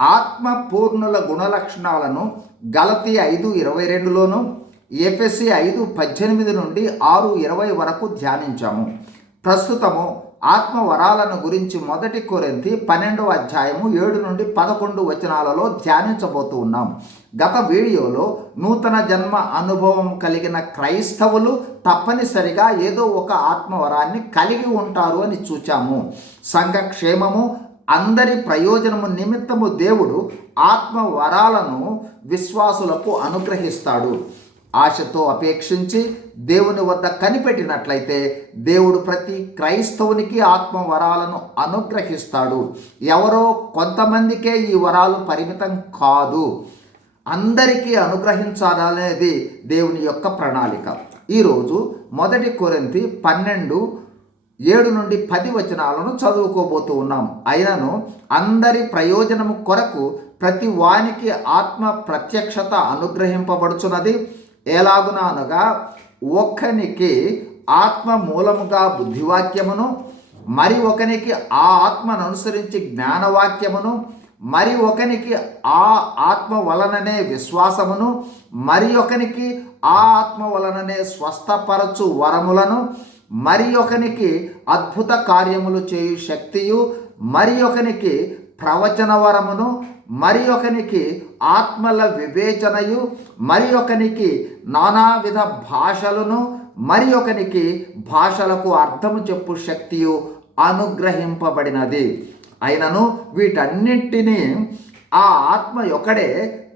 ఆత్మ పూర్ణుల గుణలక్షణాలను గలతి ఐదు ఇరవై రెండులోను ఎఫ్ఎస్సి ఐదు పద్దెనిమిది నుండి ఆరు ఇరవై వరకు ధ్యానించాము. ప్రస్తుతము ఆత్మ వరాలను గురించి మొదటి కొరింతి పన్నెండవ అధ్యాయము ఏడు నుండి పదకొండు వచనాలలో ధ్యానించబోతూ ఉన్నాం. గత వీడియోలో నూతన జన్మ అనుభవం కలిగిన క్రైస్తవులు తప్పనిసరిగా ఏదో ఒక ఆత్మవరాన్ని కలిగి ఉంటారు అని చూచాము. సంఘ క్షేమము అందరి ప్రయోజనము నిమిత్తము దేవుడు ఆత్మ వరాలను విశ్వాసులకు అనుగ్రహిస్తాడు. ఆశతో అపేక్షించి దేవుని వద్ద కనిపెట్టినట్లయితే దేవుడు ప్రతి క్రైస్తవునికి ఆత్మ వరాలను అనుగ్రహిస్తాడు. ఎవరో కొంతమందికే ఈ వరాలు పరిమితం కాదు. అందరికీ అనుగ్రహించాలనేది దేవుని యొక్క ప్రణాళిక. ఈరోజు మొదటి కొరింతి పన్నెండు ఏడు నుండి పది వచనాలను చదువుకోబోతూ ఉన్నాం. అయినను అందరి ప్రయోజనము కొరకు ప్రతి వానికి ఆత్మ ప్రత్యక్షత అనుగ్రహింపబడుచున్నది. ఎలాగున అనగా ఒక్కనికి ఆత్మ మూలముగా బుద్ధివాక్యమును మరి ఒకనికి ఆ ఆత్మను అనుసరించి జ్ఞానవాక్యమును మరి ఒకనికి ఆ ఆత్మ వలననే విశ్వాసమును మరి ఒకనికి ఆ ఆత్మ వలననే స్వస్థపరచు వరములను మరి ఒకనికి అద్భుత కార్యములు చేయు శక్తియు మరి ఒకనికి ప్రవచన వరమును మరి ఒకనికి ఆత్మల వివేచనయు మరి ఒకనికి నానావిధ భాషలను మరి ఒకనికి భాషలకు అర్థము చెప్పు శక్తియు అనుగ్రహింపబడినది. అయినను వీటన్నింటినీ ఆ ఆత్మ ఒకడే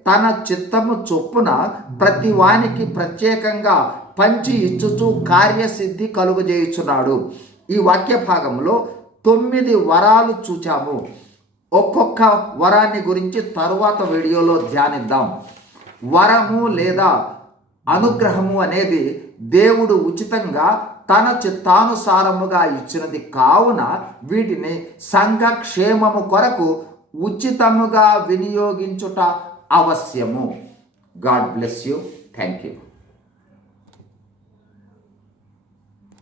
తన చిత్తము చొప్పున ప్రతి వానికి ప్రత్యేకంగా పంచి ఇచ్చుచు కార్యసిద్ధి కలుగజేయుచున్నాడు. ఈ వాక్య భాగంలో తొమ్మిది వరాలు చూచాము. ఒక్కొక్క వరాన్ని గురించి తరువాత వీడియోలో ధ్యానిద్దాం. వరము లేదా అనుగ్రహము అనేది దేవుడు ఉచితంగా తన చిత్తానుసారముగా ఇచ్చినది కావున వీటిని సంఘ క్షేమము కొరకు ఉచితముగా వినియోగించుట అవశ్యము. God bless you. Thank you